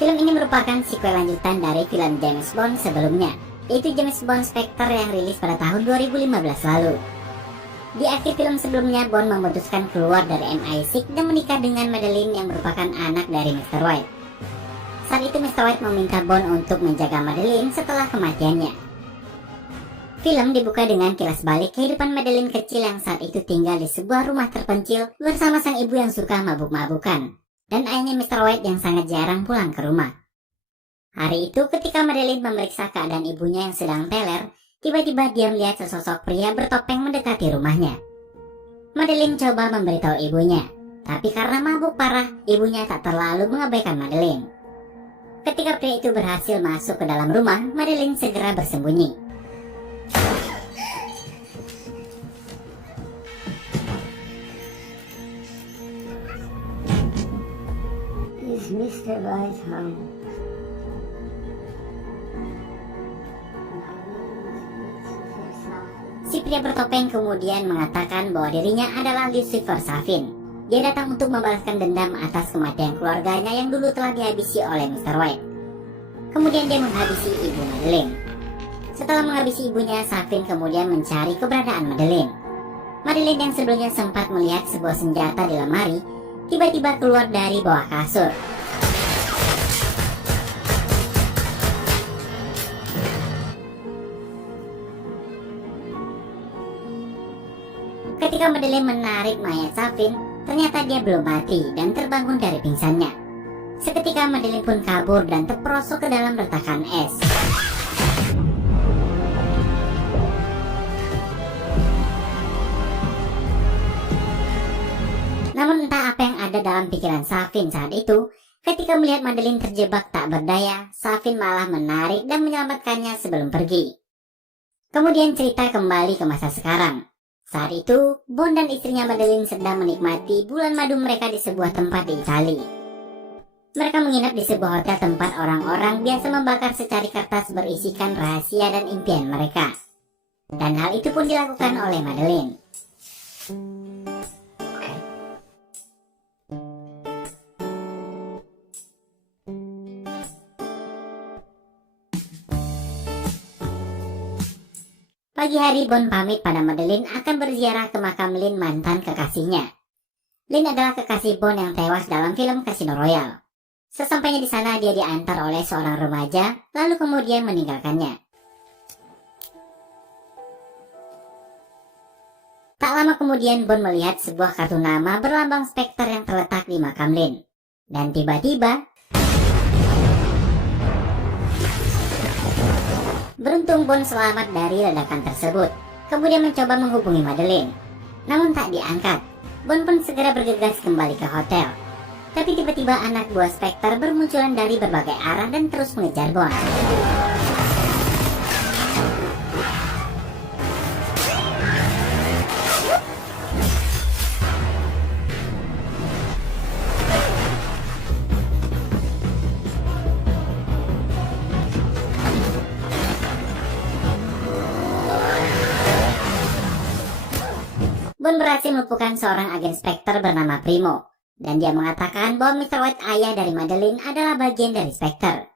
Film ini merupakan sequel lanjutan dari film James Bond sebelumnya, yaitu James Bond Spectre yang rilis pada tahun 2015 lalu. Di akhir film sebelumnya, Bond memutuskan keluar dari MI6 dan menikah dengan Madeline yang merupakan anak dari Mr. White. Saat itu Mr. White meminta Bond untuk menjaga Madeline setelah kematiannya. Film dibuka dengan kilas balik kehidupan Madeline kecil yang saat itu tinggal di sebuah rumah terpencil bersama sang ibu yang suka mabuk-mabukan, dan ayahnya Mr. White yang sangat jarang pulang ke rumah. Hari itu ketika Madeline memeriksa keadaan ibunya yang sedang teler, tiba-tiba dia melihat sesosok pria bertopeng mendekati rumahnya. Madeline coba memberitahu ibunya, tapi karena mabuk parah, ibunya tak terlalu mengabaikan Madeline. Ketika pria itu berhasil masuk ke dalam rumah, Madeline segera bersembunyi. Is Mr. White home? Si pria bertopeng kemudian mengatakan bahwa dirinya adalah Lucifer Safin. Dia datang untuk membalaskan dendam atas kematian keluarganya yang dulu telah dihabisi oleh Mr. White. Kemudian dia menghabisi ibu Madeline. Setelah menghabisi ibunya, Safin kemudian mencari keberadaan Madeline. Madeline yang sebelumnya sempat melihat sebuah senjata di lemari, tiba-tiba keluar dari bawah kasur. Ketika Madeline menarik mayat Safin, ternyata dia belum mati dan terbangun dari pingsannya. Seketika Madeline pun kabur dan terperosok ke dalam retakan es. Namun entah apa yang ada dalam pikiran Safin saat itu, ketika melihat Madeline terjebak tak berdaya, Safin malah menarik dan menyelamatkannya sebelum pergi. Kemudian cerita kembali ke masa sekarang. Saat itu, Bond dan istrinya Madeline sedang menikmati bulan madu mereka di sebuah tempat di Italia. Mereka menginap di sebuah hotel tempat orang-orang biasa membakar secari kertas berisikan rahasia dan impian mereka. Dan hal itu pun dilakukan oleh Madeline. Pagi hari, Bond pamit pada Madeline akan berziarah ke makam Lynn, mantan kekasihnya. Lynn adalah kekasih Bond yang tewas dalam film Casino Royale. Sesampainya di sana, dia diantar oleh seorang remaja, lalu kemudian meninggalkannya. Tak lama kemudian, Bond melihat sebuah kartu nama berlambang Spectre yang terletak di makam Lynn. Dan tiba-tiba, beruntung Bond selamat dari ledakan tersebut, kemudian mencoba menghubungi Madeline. Namun tak diangkat. Bond pun segera bergegas kembali ke hotel. Tapi tiba-tiba anak buah Spectre bermunculan dari berbagai arah dan terus mengejar Bond. Bond berhasil melumpuhkan seorang agen Spectre bernama Primo, dan dia mengatakan bahwa Mr. White, ayah dari Madeline, adalah bagian dari Spectre,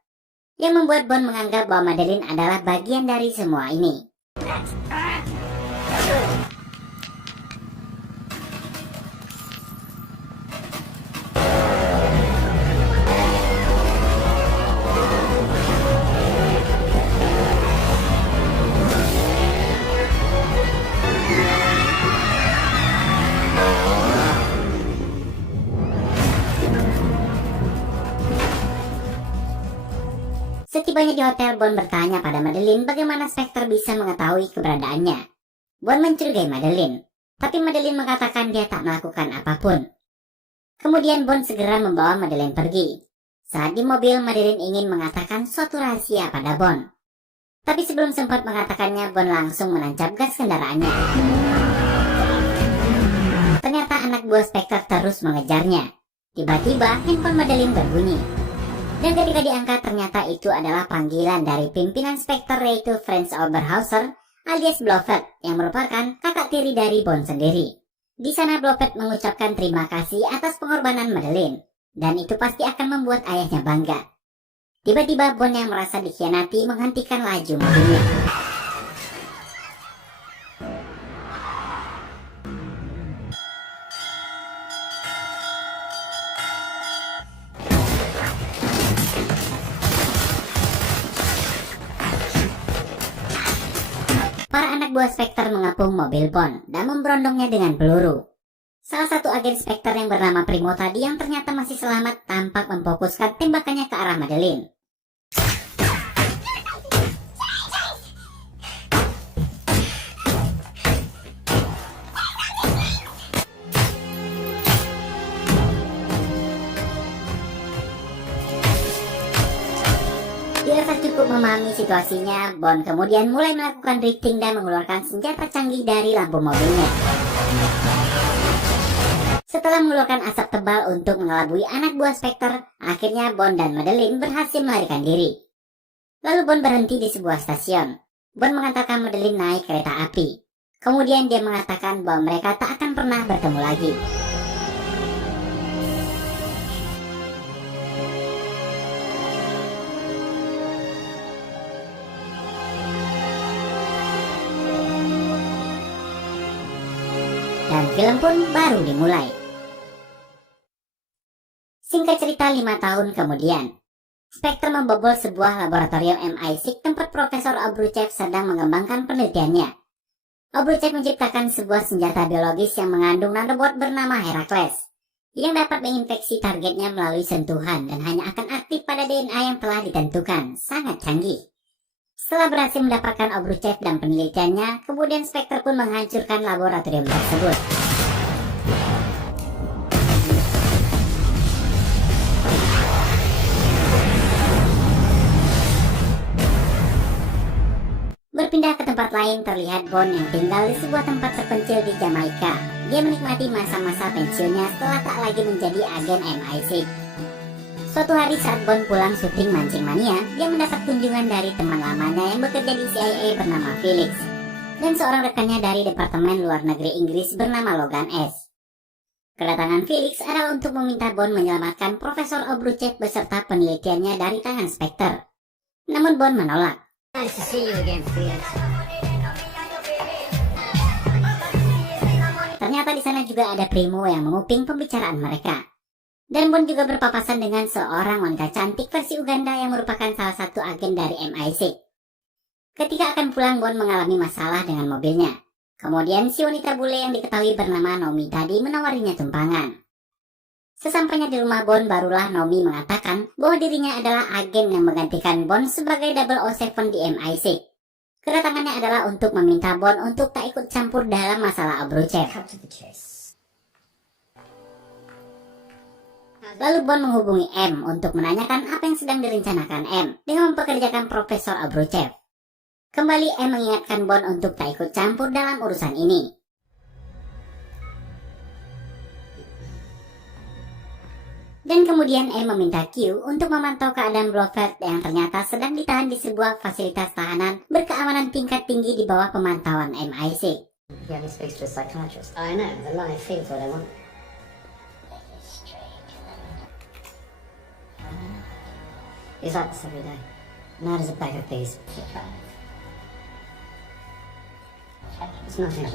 yang membuat Bond menganggap bahwa Madeline adalah bagian dari semua ini. Setibanya di hotel, Bond bertanya pada Madeline bagaimana Spectre bisa mengetahui keberadaannya. Bond mencurigai Madeline, tapi Madeline mengatakan dia tak melakukan apapun. Kemudian Bond segera membawa Madeline pergi. Saat di mobil, Madeline ingin mengatakan suatu rahasia pada Bond. Tapi sebelum sempat mengatakannya, Bond langsung menancap gas kendaraannya. Ternyata anak buah Spectre terus mengejarnya. Tiba-tiba handphone Madeline berbunyi. Dan ketika diangkat, ternyata itu adalah panggilan dari pimpinan Spectre, yaitu Franz Oberhauser alias Blofeld, yang merupakan kakak tiri dari Bond sendiri. Di sana Blofeld mengucapkan terima kasih atas pengorbanan Madeline, dan itu pasti akan membuat ayahnya bangga. Tiba-tiba Bond yang merasa dikhianati menghentikan laju mobilnya. Para anak buah Spectre mengepung mobil Bond dan memberondongnya dengan peluru. Salah satu agen Spectre yang bernama Primo tadi yang ternyata masih selamat tampak memfokuskan tembakannya ke arah Madeleine. Dirasa cukup memahami situasinya, Bond kemudian mulai melakukan drifting dan mengeluarkan senjata canggih dari lampu mobilnya. Setelah mengeluarkan asap tebal untuk mengelabui anak buah Spectre, akhirnya Bond dan Madeleine berhasil melarikan diri. Lalu Bond berhenti di sebuah stasiun. Bond mengantarkan Madeleine naik kereta api. Kemudian dia mengatakan bahwa mereka tak akan pernah bertemu lagi. Dan film pun baru dimulai. Singkat cerita 5 tahun kemudian, Spectre membobol sebuah laboratorium MI6 tempat Profesor Obruchev sedang mengembangkan penelitiannya. Obruchev menciptakan sebuah senjata biologis yang mengandung nanobot bernama Heracles, yang dapat menginfeksi targetnya melalui sentuhan dan hanya akan aktif pada DNA yang telah ditentukan. Sangat canggih. Setelah berhasil mendapatkan Obruchev dan penelitiannya, kemudian Spectre pun menghancurkan laboratorium tersebut. Berpindah ke tempat lain, terlihat Bond yang tinggal di sebuah tempat terpencil di Jamaika. Dia menikmati masa-masa pensiunnya setelah tak lagi menjadi agen MI6. Suatu hari saat Bond pulang syuting Mancing Mania, dia mendapat kunjungan dari teman lamanya yang bekerja di CIA bernama Felix, dan seorang rekannya dari Departemen Luar Negeri Inggris bernama Logan S. Kedatangan Felix adalah untuk meminta Bond menyelamatkan Profesor Obruchev beserta penelitiannya dari tangan Spectre. Namun Bond menolak. Nice to see you again, Felix. Ternyata di sana juga ada Primo yang menguping pembicaraan mereka. Dan Bond juga berpapasan dengan seorang wanita cantik versi Uganda yang merupakan salah satu agen dari MI6. Ketika akan pulang, Bond mengalami masalah dengan mobilnya. Kemudian si wanita bule yang diketahui bernama Nomi tadi menawarinya tumpangan. Sesampainya di rumah Bond, barulah Nomi mengatakan bahwa dirinya adalah agen yang menggantikan Bond sebagai 007 di MI6. Kedatangannya adalah untuk meminta Bond untuk tak ikut campur dalam masalah Obruchev. Cut to the chase. Lalu Bond menghubungi M untuk menanyakan apa yang sedang direncanakan M dengan mempekerjakan Profesor Obruchev. Kembali M mengingatkan Bond untuk tak ikut campur dalam urusan ini. Dan kemudian M meminta Q untuk memantau keadaan Blofeld yang ternyata sedang ditahan di sebuah fasilitas tahanan berkeamanan tingkat tinggi di bawah pemantauan MI6. He only speaks to a psychiatrist. I know, the live feed's what I want. He's like this every day. Mad as a bag of peas. It's nothing.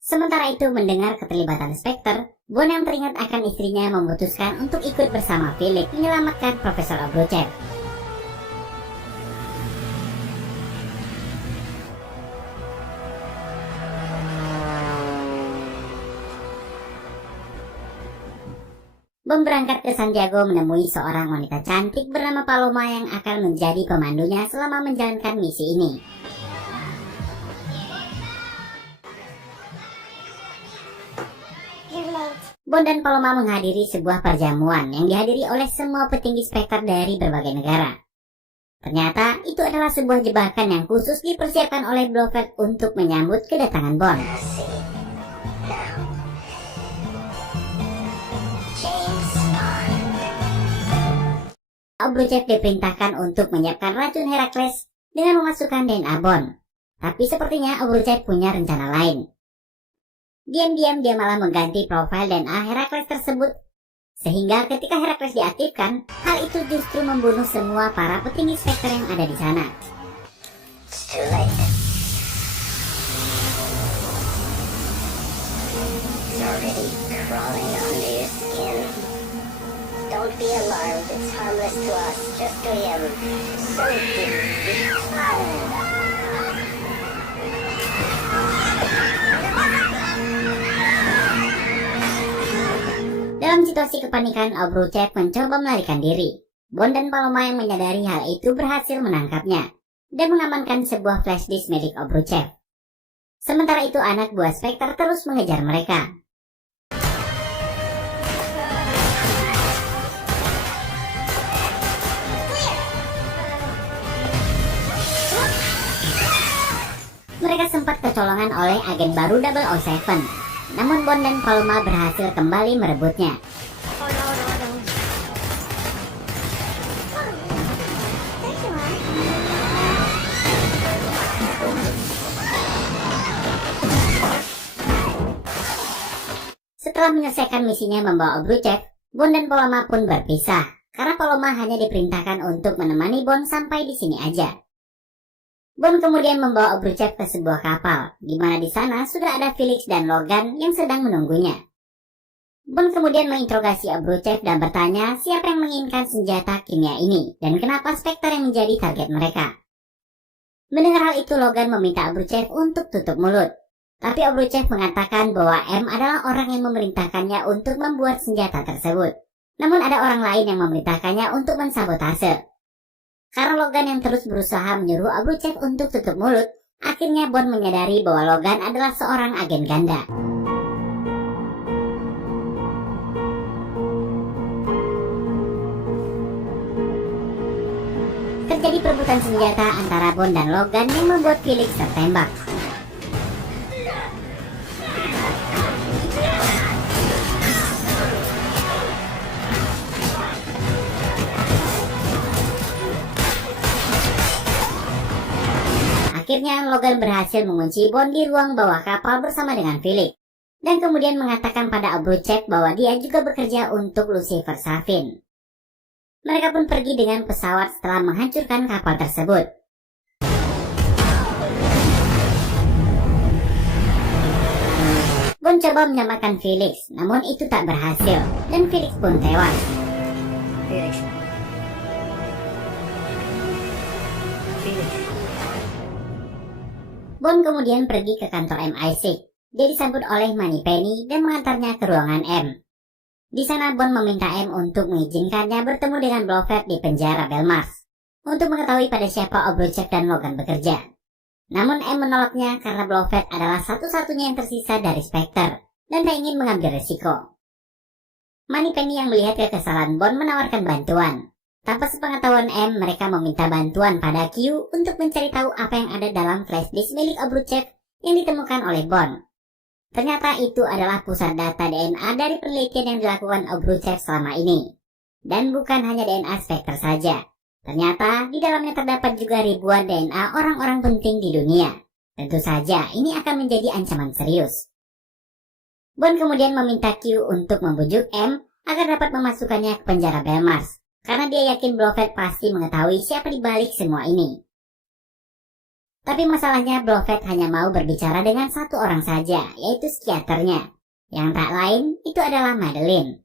Sementara itu, mendengar keterlibatan Spectre, Bond yang teringat akan istrinya memutuskan untuk ikut bersama Felix menyelamatkan Profesor Obruchev. Bond berangkat ke San Diego menemui seorang wanita cantik bernama Paloma yang akan menjadi pemandunya selama menjalankan misi ini. Bond dan Paloma menghadiri sebuah perjamuan yang dihadiri oleh semua petinggi Spectre dari berbagai negara. Ternyata itu adalah sebuah jebakan yang khusus dipersiapkan oleh Blofeld untuk menyambut kedatangan Bond. Obruchev diperintahkan untuk menyiapkan racun Heracles dengan memasukkan DNA Bond. Tapi sepertinya Obruchev punya rencana lain. Diam-diam dia malah mengganti profil DNA Heracles tersebut Sehingga ketika Herakles diaktifkan, hal itu justru membunuh semua para petinggi Spectre yang ada di sana. It's too late. It's already crawling under your skin. Don't be alarmed. It's harmless to us. Just so Dalam situasi kepanikan, Obruchev mencoba melarikan diri. Bond dan Paloma yang menyadari hal itu berhasil menangkapnya dan mengamankan sebuah flash disk milik Obruchev. Sementara itu anak buah Spectre terus mengejar mereka. Mereka sempat kecolongan oleh agen baru 007. Namun Bond dan Paloma berhasil kembali merebutnya. Setelah menyelesaikan misinya membawa Obruchev, Bond dan Paloma pun berpisah. Karena Paloma hanya diperintahkan untuk menemani Bond sampai di sini aja. Bond kemudian membawa Obruchev ke sebuah kapal, di mana di sana sudah ada Felix dan Logan yang sedang menunggunya. Bond kemudian menginterogasi Obruchev dan bertanya siapa yang menginginkan senjata kimia ini dan kenapa Spectre yang menjadi target mereka. Mendengar hal itu, Logan meminta Obruchev untuk tutup mulut. Tapi Obruchev mengatakan bahwa M adalah orang yang memerintahkannya untuk membuat senjata tersebut. Namun ada orang lain yang memerintahkannya untuk mensabotase. Karena Logan yang terus berusaha menyuruh Obruchev untuk tutup mulut, akhirnya Bond menyadari bahwa Logan adalah seorang agen ganda. Terjadi perebutan senjata antara Bond dan Logan yang membuat Felix tertembak. Akhirnya Logan berhasil mengunci Bond di ruang bawah kapal bersama dengan Felix. Dan kemudian mengatakan pada Obruchev bahwa dia juga bekerja untuk Lucifer Safin. Mereka pun pergi dengan pesawat setelah menghancurkan kapal tersebut. Bond coba menyelamatkan Felix, namun itu tak berhasil. Dan Felix pun tewas. Felix. Bond kemudian pergi ke kantor MI6. Dia disambut oleh Moneypenny dan mengantarnya ke ruangan M. Di sana Bond meminta M untuk mengizinkannya bertemu dengan Blofeld di penjara Belmars untuk mengetahui pada siapa Obruchev dan Logan bekerja. Namun M menolaknya karena Blofeld adalah satu-satunya yang tersisa dari Spectre dan tak ingin mengambil risiko. Moneypenny yang melihat kekesalan Bond menawarkan bantuan. Tanpa sepengetahuan M, mereka meminta bantuan pada Q untuk mencari tahu apa yang ada dalam flash disk milik Obruchev yang ditemukan oleh Bond. Ternyata itu adalah pusat data DNA dari penelitian yang dilakukan Obruchev selama ini. Dan bukan hanya DNA Spectre saja. Ternyata di dalamnya terdapat juga ribuan DNA orang-orang penting di dunia. Tentu saja ini akan menjadi ancaman serius. Bond kemudian meminta Q untuk membujuk M agar dapat memasukkannya ke penjara Belmars. Karena dia yakin Blofeld pasti mengetahui siapa di balik semua ini. Tapi masalahnya Blofeld hanya mau berbicara dengan satu orang saja, yaitu psikiaternya. Yang tak lain, itu adalah Madeleine.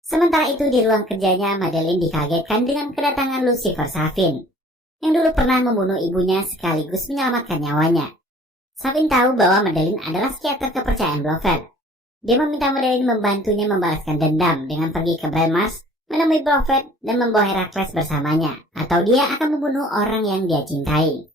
Sementara itu di ruang kerjanya, Madeleine dikagetkan dengan kedatangan Lucifer Safin, yang dulu pernah membunuh ibunya sekaligus menyelamatkan nyawanya. Safin tahu bahwa Madeleine adalah psikiater kepercayaan Blofeld. Dia meminta Madeleine membantunya membalaskan dendam dengan pergi ke Belmars, menemui Blofeld dan membawa Herakles bersamanya, atau dia akan membunuh orang yang dia cintai.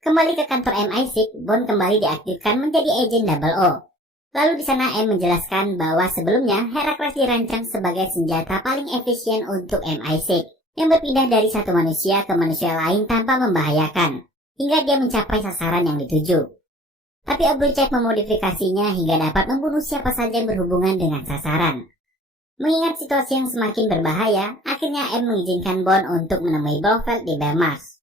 Kembali ke kantor MI6, Bond kembali diaktifkan menjadi agen 00. Lalu di sana M menjelaskan bahwa sebelumnya Herakles dirancang sebagai senjata paling efisien untuk MI6, yang berpindah dari satu manusia ke manusia lain tanpa membahayakan, hingga dia mencapai sasaran yang dituju. Tapi Obruchev memodifikasinya hingga dapat membunuh siapa saja yang berhubungan dengan sasaran. Mengingat situasi yang semakin berbahaya, akhirnya M mengizinkan Bond untuk menemui Blofeld di Belmars.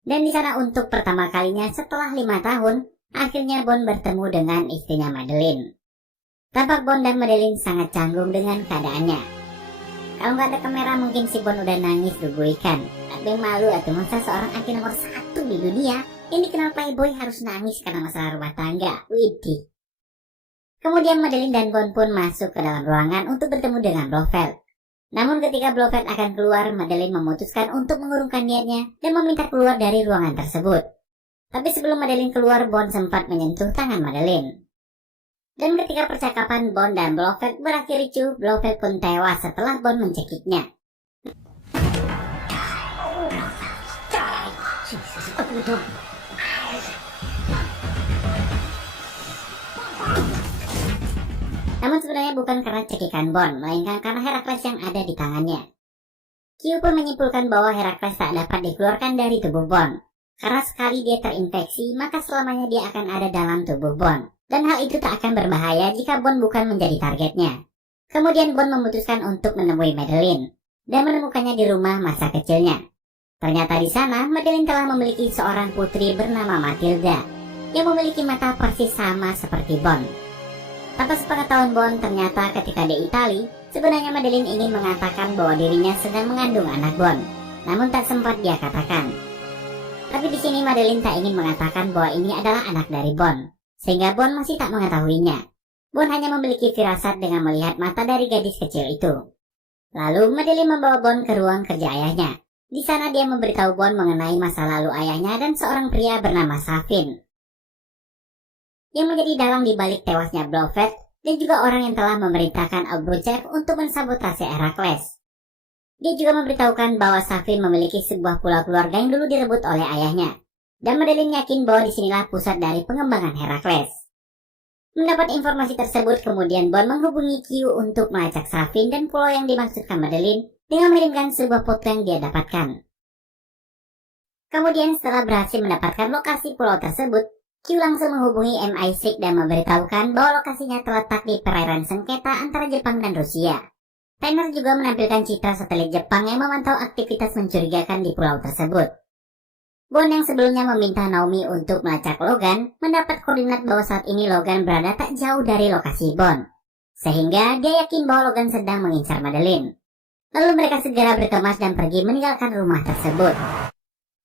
Dan di sana untuk pertama kalinya setelah 5 tahun, akhirnya Bond bertemu dengan istrinya Madeleine. Tampak Bond dan Madeline sangat canggung dengan keadaannya. Kalau nggak ada kamera mungkin si Bond udah nangis guguikan. Tapi malu atau masa seorang anti nomor 1 di dunia yang dikenal playboy harus nangis karena masalah rumah tangga. Widih. Kemudian Madeline dan Bond pun masuk ke dalam ruangan untuk bertemu dengan Blofeld. Namun ketika Blofeld akan keluar, Madeline memutuskan untuk mengurungkan niatnya dan meminta keluar dari ruangan tersebut. Tapi sebelum Madeline keluar, Bond sempat menyentuh tangan Madeline. Dan ketika percakapan Bond dan Blofeld berakhir ricuh, Blofeld pun tewas setelah Bond mencekiknya. Namun sebenarnya bukan karena cekikan Bond, melainkan karena Herakles yang ada di tangannya. Q pun menyimpulkan bahwa Herakles tak dapat dikeluarkan dari tubuh Bond. Karena sekali dia terinfeksi, maka selamanya dia akan ada dalam tubuh Bond. Dan hal itu tak akan berbahaya jika Bond bukan menjadi targetnya. Kemudian Bond memutuskan untuk menemui Madeline, dan menemukannya di rumah masa kecilnya. Ternyata di sana, Madeline telah memiliki seorang putri bernama Matilda, yang memiliki mata persis sama seperti Bond. Tanpa sepengetahuan Bond, ternyata ketika di Itali, sebenarnya Madeline ingin mengatakan bahwa dirinya sedang mengandung anak Bond, namun tak sempat dia katakan. Tapi di sini Madeline tak ingin mengatakan bahwa ini adalah anak dari Bond, sehingga Bond masih tak mengetahuinya. Bond hanya memiliki firasat dengan melihat mata dari gadis kecil itu. Lalu Madeline membawa Bond ke ruang kerja ayahnya. Di sana dia memberitahu Bond mengenai masa lalu ayahnya dan seorang pria bernama Safin, yang menjadi dalang di balik tewasnya Blofeld dan juga orang yang telah memerintahkan Obruchev untuk mensabotase Herakles. Dia juga memberitahukan bahwa Safin memiliki sebuah pulau keluarga yang dulu direbut oleh ayahnya, dan Madeline yakin bahwa disinilah pusat dari pengembangan Herakles. Mendapat informasi tersebut, kemudian Bond menghubungi Q untuk melacak Safin dan pulau yang dimaksudkan Madeline dengan mengirimkan sebuah foto yang dia dapatkan. Kemudian setelah berhasil mendapatkan lokasi pulau tersebut, Q langsung menghubungi MI6 dan memberitahukan bahwa lokasinya terletak di perairan sengketa antara Jepang dan Rusia. Tanner juga menampilkan citra satelit Jepang yang memantau aktivitas mencurigakan di pulau tersebut. Bond yang sebelumnya meminta Naomi untuk melacak Logan, mendapat koordinat bahwa saat ini Logan berada tak jauh dari lokasi Bond. Sehingga dia yakin bahwa Logan sedang mengincar Madeline. Lalu mereka segera berkemas dan pergi meninggalkan rumah tersebut.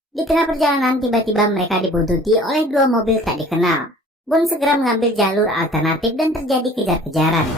Di tengah perjalanan, tiba-tiba mereka dibuntuti oleh 2 mobil tak dikenal. Bond segera mengambil jalur alternatif dan terjadi kejar-kejaran.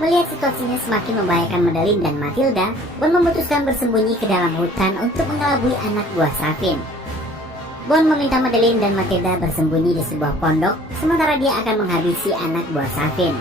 Melihat situasinya semakin membahayakan Madeline dan Matilda, Bond memutuskan bersembunyi ke dalam hutan untuk mengelabui anak buah Safin. Bond meminta Madeline dan Matilda bersembunyi di sebuah pondok, sementara dia akan menghabisi anak buah Safin.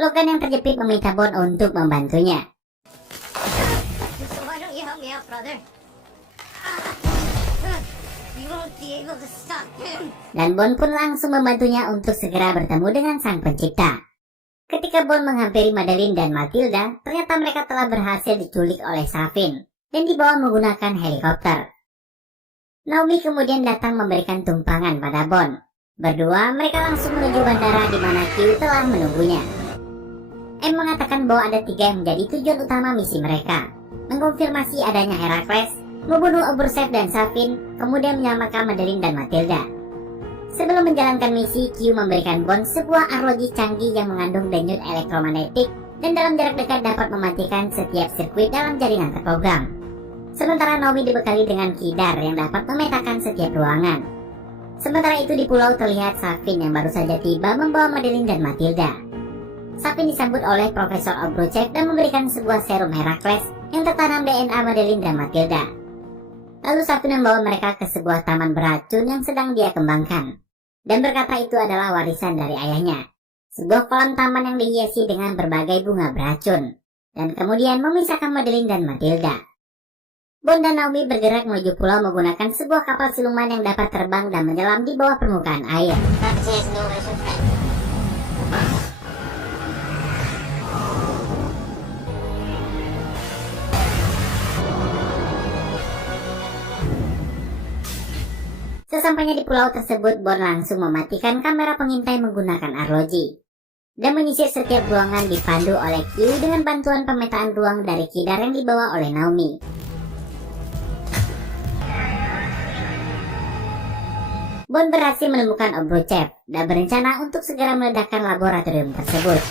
Logan yang terjepit meminta Bond untuk membantunya. So why don't you help me out, brother? You won't be able to stop him. Dan Bond pun langsung membantunya untuk segera bertemu dengan Sang Pencipta. Ketika Bond menghampiri Madeline dan Matilda, ternyata mereka telah berhasil diculik oleh Safin dan dibawa menggunakan helikopter. Naomi kemudian datang memberikan tumpangan pada Bond. Berdua mereka langsung menuju bandara di mana Q telah menunggunya. M mengatakan bahwa ada 3 yang menjadi tujuan utama misi mereka: mengkonfirmasi adanya Herakles, membunuh Obruchev dan Safin, kemudian menyelamatkan Madeline dan Matilda. Sebelum menjalankan misi, Q memberikan Bond sebuah arloji canggih yang mengandung denyut elektromagnetik dan dalam jarak dekat dapat mematikan setiap sirkuit dalam jaringan terprogram. Sementara Naomi dibekali dengan kidar yang dapat memetakan setiap ruangan. Sementara itu di pulau terlihat Safin yang baru saja tiba membawa Madeline dan Matilda. Safin disambut oleh Profesor Obruchev dan memberikan sebuah serum Herakles yang tertanam DNA Madeline dan Matilda. Lalu Safin membawa mereka ke sebuah taman beracun yang sedang dia kembangkan. dan berkata itu adalah warisan dari ayahnya. Sebuah kolam taman yang dihiasi dengan berbagai bunga beracun, dan kemudian memisahkan Madeline dan Matilda. Bond dan Naomi bergerak menuju pulau menggunakan sebuah kapal siluman yang dapat terbang dan menyelam di bawah permukaan air. Sesampainya di pulau tersebut, Bond langsung mematikan kamera pengintai menggunakan arloji dan menyisir setiap ruangan dipandu oleh Q dengan bantuan pemetaan ruang dari kidar yang dibawa oleh Naomi. Bond berhasil menemukan Obruchev dan berencana untuk segera meledakkan laboratorium tersebut.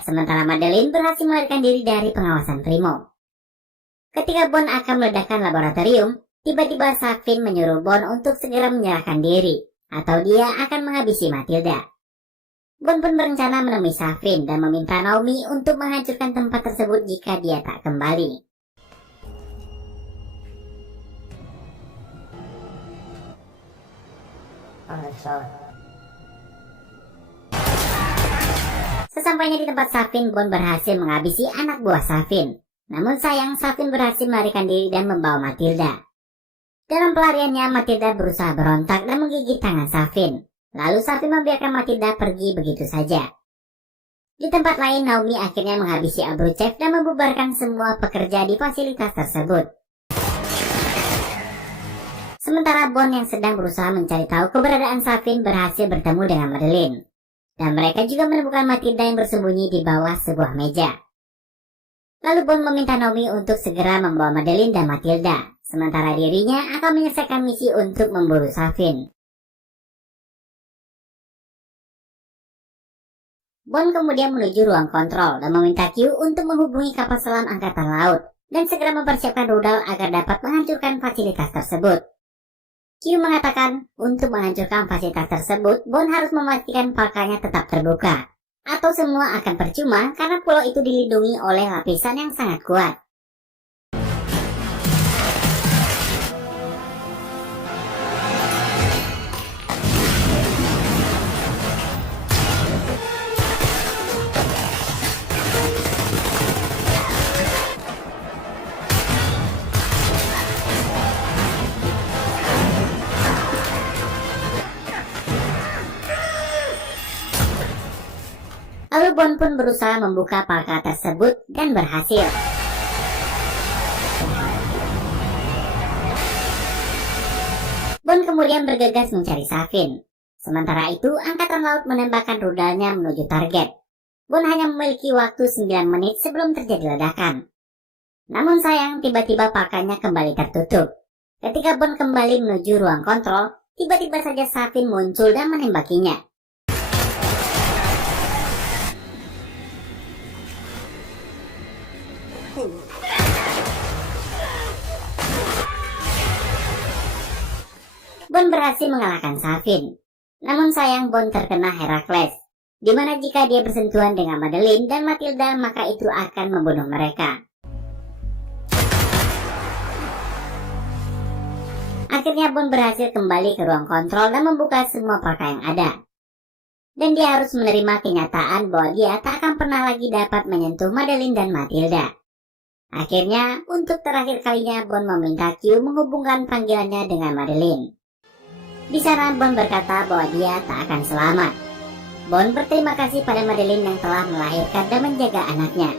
Sementara Madeline berhasil melarikan diri dari pengawasan Primo. Ketika Bond akan meledakkan laboratorium, tiba-tiba Safin menyuruh Bond untuk segera menyerahkan diri, atau dia akan menghabisi Matilda. Bond pun berencana menemui Safin dan meminta Naomi untuk menghancurkan tempat tersebut jika dia tak kembali. Sesampainya di tempat Safin, Bond berhasil menghabisi anak buah Safin. Namun sayang, Safin berhasil melarikan diri dan membawa Matilda. Dalam pelariannya, Matilda berusaha berontak dan menggigit tangan Safin. Lalu Safin membiarkan Matilda pergi begitu saja. Di tempat lain, Naomi akhirnya menghabisi Obruchev dan membubarkan semua pekerja di fasilitas tersebut. Sementara Bond yang sedang berusaha mencari tahu keberadaan Safin berhasil bertemu dengan Madeline. Dan mereka juga menemukan Matilda yang bersembunyi di bawah sebuah meja. Lalu Bond meminta Naomi untuk segera membawa Madeline dan Matilda, sementara dirinya akan menyelesaikan misi untuk memburu Safin. Bond kemudian menuju ruang kontrol dan meminta Q untuk menghubungi kapal selam angkatan laut dan segera mempersiapkan rudal agar dapat menghancurkan fasilitas tersebut. Q mengatakan untuk menghancurkan fasilitas tersebut, Bond harus memastikan palkanya tetap terbuka, atau semua akan percuma karena pulau itu dilindungi oleh lapisan yang sangat kuat. Lalu Bond pun berusaha membuka palka tersebut dan berhasil. Bond kemudian bergegas mencari Safin. Sementara itu, Angkatan Laut menembakkan rudalnya menuju target. Bond hanya memiliki waktu 9 menit sebelum terjadi ledakan. Namun sayang, tiba-tiba palkanya kembali tertutup. Ketika Bond kembali menuju ruang kontrol, tiba-tiba saja Safin muncul dan menembakinya. Bond berhasil mengalahkan Safin. Namun sayang, Bond terkena Herakles, di mana jika dia bersentuhan dengan Madeline dan Matilda maka itu akan membunuh mereka. Akhirnya Bond berhasil kembali ke ruang kontrol dan membuka semua palka yang ada. Dan dia harus menerima kenyataan bahwa dia tak akan pernah lagi dapat menyentuh Madeline dan Matilda. Akhirnya, untuk terakhir kalinya Bond meminta Q menghubungkan panggilannya dengan Madeline. Di sana Bond berkata bahwa dia tak akan selamat. Bond berterima kasih pada Madeline yang telah melahirkan dan menjaga anaknya.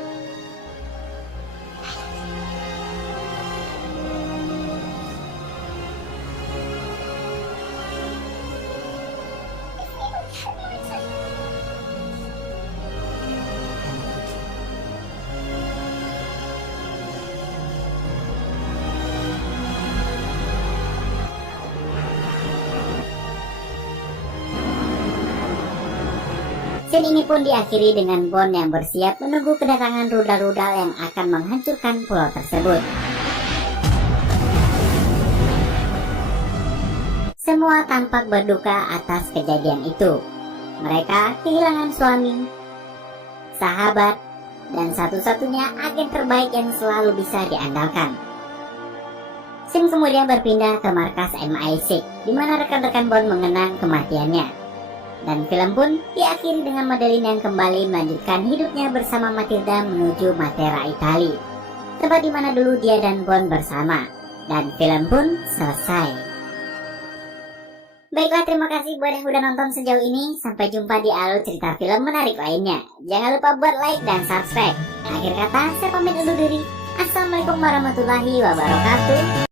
Scene ini pun diakhiri dengan Bond yang bersiap menunggu kedatangan rudal-rudal yang akan menghancurkan pulau tersebut. Semua tampak berduka atas kejadian itu. Mereka kehilangan suami, sahabat, dan satu-satunya agen terbaik yang selalu bisa diandalkan. Sim kemudian berpindah ke markas MI6, di mana rekan-rekan Bond mengenang kematiannya. Dan film pun diakhiri dengan Madeline yang kembali melanjutkan hidupnya bersama Matilda menuju Matera, Italia, tempat di mana dulu dia dan Bond bersama. Dan film pun selesai. Baiklah, terima kasih buat yang udah nonton sejauh ini. Sampai jumpa di alur cerita film menarik lainnya. Jangan lupa buat like dan subscribe. Akhir kata, saya pamit undur diri. Assalamualaikum warahmatullahi wabarakatuh.